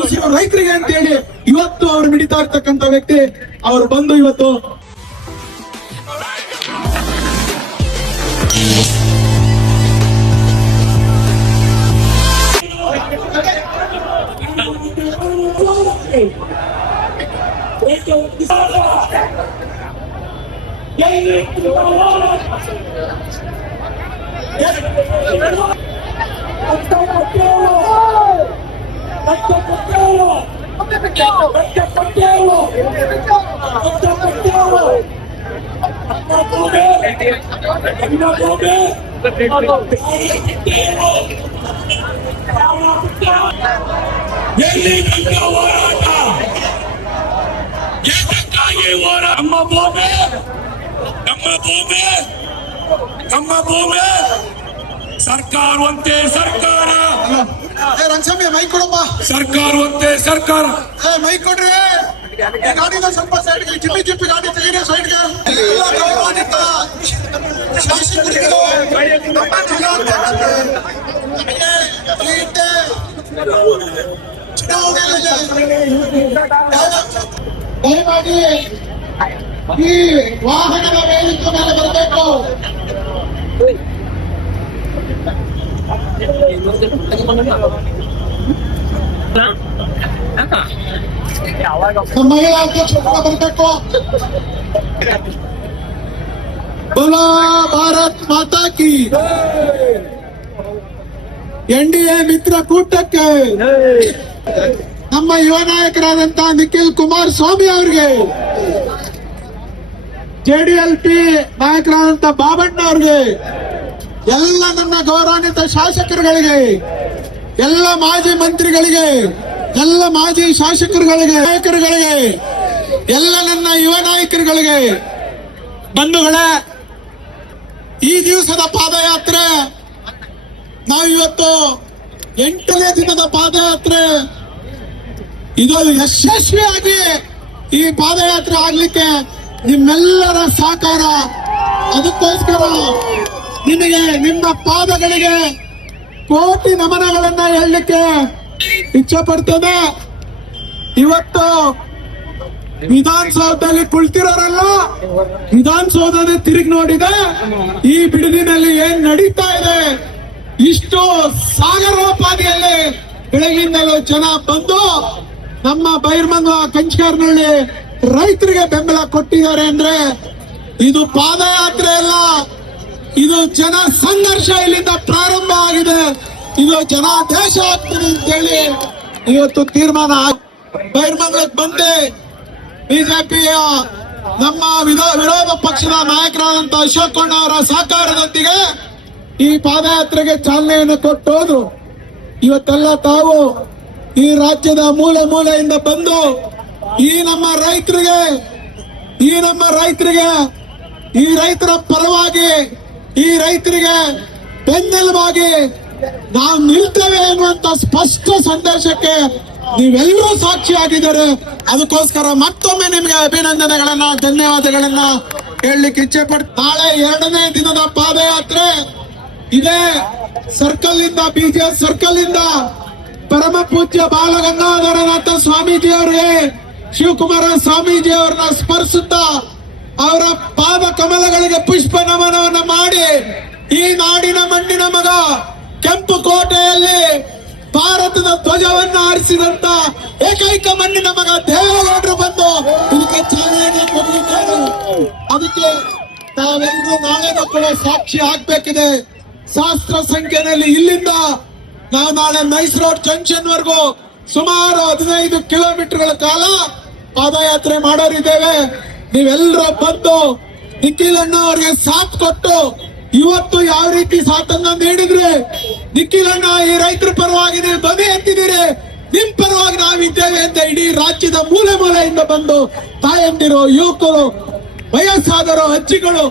ಉಸಿರು ರೈತರಿಗೆ ಅಂತ ಹೇಳಿ ಇವತ್ತು ಅವ್ರು ಮಿಡಿತಾ ಇರ್ತಕ್ಕಂಥ ವ್ಯಕ್ತಿ. ಅವ್ರು ಬಂದು ಇವತ್ತು ನಮ್ಮ ಭೂಮಿ ಸರ್ಕಾರವಂತೆ ಸರ್ಕಾರ, ರಂಗಸ್ವಾಮಿ ಮೈ ಕೊಡಪ್ಪ, ಸರ್ಕಾರವಂತೆ ಸರ್ಕಾರ. ಮೈ ಕೊಡ್ರಿ, ಗಾಡಿನ ಸ್ವಲ್ಪ ಸೈಡ್ಗೆ, ಜಿಪ್ಪಿ ಗಾಡಿ ತೆಗೀರಿ ಸೈಡ್ಗೆ. ಎಲ್ಲ ಗೌರವಾನ್ವಿತ ಶಾಸಕರಿಗೆ, ನಮ್ಮ ದಯಮಾಡಿ ಈ ವಾಹನದ ವೇದಿಕೆ ಮೇಲೆ ಬರಬೇಕು. ಮಹಿಳಾ ಅಧ್ಯಕ್ಷ ಬರಬೇಕು. ಬೋಲೋ ಭಾರತ್ ಮಾತಾ ಕಿ, ಎನ್ಡಿಎ ಮಿತ್ರ ಕೂಟಕ್ಕೆ, ನಮ್ಮ ಯುವ ನಾಯಕರಾದಂತ ನಿಖಿಲ್ ಕುಮಾರಸ್ವಾಮಿ ಅವರಿಗೆ, ಜೆಡಿಎಲ್ಪಿ ನಾಯಕರಾದಂತ ಬಾಬಣ್ಣ ಅವರಿಗೆ, ಎಲ್ಲ ನನ್ನ ಗೌರವಾನ್ವಿತ ಶಾಸಕರುಗಳಿಗೆ, ಎಲ್ಲ ಮಾಜಿ ಮಂತ್ರಿಗಳಿಗೆ, ಎಲ್ಲ ಮಾಜಿ ಶಾಸಕರುಗಳಿಗೆ, ನಾಯಕರುಗಳಿಗೆ, ಎಲ್ಲ ನನ್ನ ಯುವ ನಾಯಕರುಗಳಿಗೆ, ಬಂಧುಗಳೇ, ಈ ದಿವಸದ ಪಾದಯಾತ್ರೆ ನಾವಿವತ್ತು 8ನೇ ದಿನದ ಪಾದಯಾತ್ರೆ. ಇದು ಯಶಸ್ವಿಯಾಗಿ ಈ ಪಾದಯಾತ್ರೆ ಆಗ್ಲಿಕ್ಕೆ ನಿಮ್ಮೆಲ್ಲರ ಸಹಕಾರ. ಅದಕ್ಕೋಸ್ಕರ ನಿಮಗೆ, ನಿಮ್ಮ ಪಾದಗಳಿಗೆ ಕೋಟಿ ನಮನಗಳನ್ನ ಹೇಳಲಿಕ್ಕೆ ಇಚ್ಛೆ ಪಡ್ತೇನೆ. ಇವತ್ತು ವಿಧಾನಸೌಧದಲ್ಲಿ ಕುಳಿತಿರೋರಲ್ಲ, ವಿಧಾನಸೌಧದಲ್ಲಿ ತಿರುಗಿ ನೋಡಿದೆ, ಈ ಬಿಡುದಿನಲ್ಲಿ ಏನ್ ನಡೀತಾ ಇದೆ, ಇಷ್ಟು ಸಾಗರೋಪಾದಿಯಲ್ಲಿ ಬೆಳಗಿಂದಲೂ ಜನ ಬಂದು ನಮ್ಮ ಬೈರ್ಮಂಗ್ಲ ಕಂಚಗಾರನಹಳ್ಳಿ ರೈತರಿಗೆ ಬೆಂಬಲ ಕೊಟ್ಟಿದ್ದಾರೆ ಅಂದ್ರೆ ಇದು ಪಾದಯಾತ್ರೆ ಅಲ್ಲ, ಇದು ಜನ ಸಂಘರ್ಷ ಇಲ್ಲಿಂದ ಪ್ರಾರಂಭ ಆಗಿದೆ. ಇದು ಜನಾದೇಶ ಆಗ್ತದೆ ಅಂತೇಳಿ ಇವತ್ತು ತೀರ್ಮಾನ. ಬೈರ್ಮಂಗ್ಲಕ್ಕೆ ಬಂದೆ ಬಿಜೆಪಿಯ ನಮ್ಮ ವಿರೋಧ ಪಕ್ಷದ ನಾಯಕರಾದಂತ ಅಶೋಕ್ ಕೊಂಡ ಅವರ ಸಹಕಾರದೊಂದಿಗೆ ಈ ಪಾದಯಾತ್ರೆಗೆ ಚಾಲನೆಯನ್ನು ಕೊಟ್ಟೋದು. ಇವತ್ತೆಲ್ಲ ತಾವು ಈ ರಾಜ್ಯದ ಮೂಲೆ ಮೂಲೆಯಿಂದ ಬಂದು ಈ ನಮ್ಮ ರೈತರಿಗೆ, ಈ ರೈತರ ಪರವಾಗಿ, ಈ ರೈತರಿಗೆ ಬೆನ್ನೆಲುಬಾಗಿ ನಾವು ನಿಲ್ತೇವೆ ಅನ್ನುವಂತ ಸ್ಪಷ್ಟ ಸಂದೇಶಕ್ಕೆ ನೀವೆಲ್ಲರೂ ಸಾಕ್ಷಿಯಾಗಿದ್ದಾರೆ. ಅದಕ್ಕೋಸ್ಕರ ಮತ್ತೊಮ್ಮೆ ನಿಮಗೆ ಅಭಿನಂದನೆಗಳನ್ನ, ಧನ್ಯವಾದಗಳನ್ನ ಹೇಳಲಿಕ್ಕೆ ಇಚ್ಛೆ ಪಡ್ತೀನಿ. ನಾಳೆ 2ನೇ ದಿನದ ಪಾದಯಾತ್ರೆ ಇದೇ ಸರ್ಕಲ್ ಇಂದ, ಬಿಜಿಎಸ್ ಸರ್ಕಲ್ ಇಂದ ಪರಮ ಪೂಜ್ಯ ಬಾಲಗಂಗಾಧರನಾಥ ಸ್ವಾಮೀಜಿಯವರಿಗೆ, ಶಿವಕುಮಾರ ಸ್ವಾಮೀಜಿ ಅವರನ್ನ ಸ್ಮರಿಸುತ್ತಾ ಅವರ ಪಾದ ಕಮಲಗಳಿಗೆ ಪುಷ್ಪ ನಮನವನ್ನ ಮಾಡಿ, ಈ ನಾಡಿನ ಮಣ್ಣಿನ ಮಗ ಕೆಂಪು ಕೋಟೆಯಲ್ಲಿ ಭಾರತದ ಧ್ವಜವನ್ನ ಹಾರಿಸಿದಂತ ಏಕೈಕ ಮಣ್ಣಿನ ಮಗ ದೇವೇಗೌಡರು ಬಂದು ಇದಕ್ಕೆ ಚಾಲನೆ ಕೊಡಲಿದ್ದಾರೆ. ಅದಕ್ಕೆ ನಾವೆಲ್ಲರೂ ನಾಳೆ ಕೂಡ ಸಾಕ್ಷಿ ಆಗ್ಬೇಕಿದೆ. ಶಾಸ್ತ್ರ ಸಂಖ್ಯೆಯಲ್ಲಿ ಇಲ್ಲಿಂದ ನಾವು ನಾಳೆ ನೈಸ್ ರೋಡ್ ಜಂಕ್ಷನ್ ವರೆಗೂ ಸುಮಾರು 15 ಕಿಲೋಮೀಟರ್ಗಳ ಕಾಲ ಪಾದಯಾತ್ರೆ ಮಾಡೋರಿದ್ದೇವೆ. ನೀವೆಲ್ಲರೂ ಬಂದು ನಿಖಿಲ್ ಅಣ್ಣ ಅವರಿಗೆ ಸಾಥ್ ಕೊಟ್ಟು, ಇವತ್ತು ಯಾವ ರೀತಿ ಸಾಥನ್ನ ನೀಡಿದ್ರೆ, ನಿಖಿಲ್ ಅಣ್ಣ ಈ ರೈತರ ಪರವಾಗಿ ನೀವು ಧ್ವನಿ ಎತ್ತಿದ್ದೀರಿ, ನಿಮ್ ಪರವಾಗಿ ನಾವಿದ್ದೇವೆ ಅಂತ ಇಡೀ ರಾಜ್ಯದ ಮೂಲೆ ಮೂಲೆಯಿಂದ ಬಂದು ತಾಯಂದಿರು, ಯುವಕರು, ವಯಸ್ಸಾದರು, ಅಜ್ಜಿಗಳು,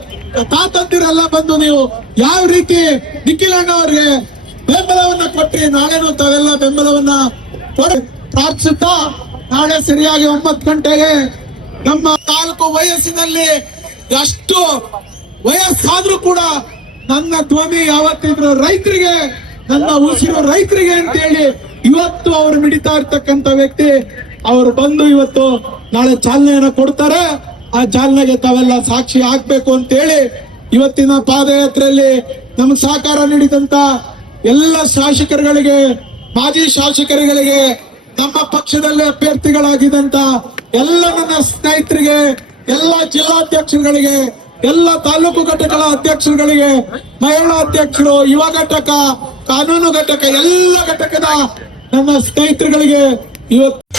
ತಾತಂದಿರೆಲ್ಲ ಬಂದು ನೀವು ಯಾವ ರೀತಿ ನಿಖಿಲ್ ಅಣ್ಣ ಅವ್ರಿಗೆ ಬೆಂಬಲವನ್ನ ಕೊಟ್ಟಿ, ನಾಳೆನೂ ತಾವೆಲ್ಲ ಬೆಂಬಲವನ್ನ ಪ್ರಾರ್ಥಿಸುತ್ತಾ ನಾಳೆ ಸರಿಯಾಗಿ 9 ಗಂಟೆಗೆ ನಮ್ಮ 4 ವಯಸ್ಸಿನಲ್ಲಿ ಎಷ್ಟು ವಯಸ್ಸಾದ್ರೂ ಕೂಡ ನನ್ನ ಧ್ವನಿ ಯಾವತ್ತಿದ್ರು ರೈತರಿಗೆ, ನನ್ನ ಉಸಿರು ರೈತರಿಗೆ ಅಂತ ಹೇಳಿ ಇವತ್ತು ಅವರು ಮಿಡಿತಾ ಇರ್ತಕ್ಕಂಥ ವ್ಯಕ್ತಿ ಅವರು ಬಂದು ಇವತ್ತು ನಾಳೆ ಚಾಲನೆಯನ್ನ ಕೊಡ್ತಾರೆ. ಆ ಚಾಲನೆಗೆ ತಾವೆಲ್ಲ ಸಾಕ್ಷಿ ಆಗ್ಬೇಕು ಅಂತೇಳಿ ಇವತ್ತಿನ ಪಾದಯಾತ್ರೆಯಲ್ಲಿ ನಮ್ಗೆ ಸಹಕಾರ ನೀಡಿದಂತ ಎಲ್ಲ ಶಾಸಕರುಗಳಿಗೆ, ಮಾಜಿ ಶಾಸಕರುಗಳಿಗೆ, ನಮ್ಮ ಪಕ್ಷದಲ್ಲಿ ಅಭ್ಯರ್ಥಿಗಳಾಗಿದ್ದಂತ ಎಲ್ಲ ನನ್ನ ಸ್ನೇಹಿತರಿಗೆ, ಎಲ್ಲ ಜಿಲ್ಲಾಧ್ಯಕ್ಷರುಗಳಿಗೆ, ಎಲ್ಲ ತಾಲೂಕು ಘಟಕಗಳ ಅಧ್ಯಕ್ಷರುಗಳಿಗೆ, ಮಹಿಳಾ ಅಧ್ಯಕ್ಷರು, ಯುವ ಘಟಕ, ಕಾನೂನು ಘಟಕ, ಎಲ್ಲ ಘಟಕದ ನನ್ನ ಸ್ನೇಹಿತರುಗಳಿಗೆ ಇವತ್ತು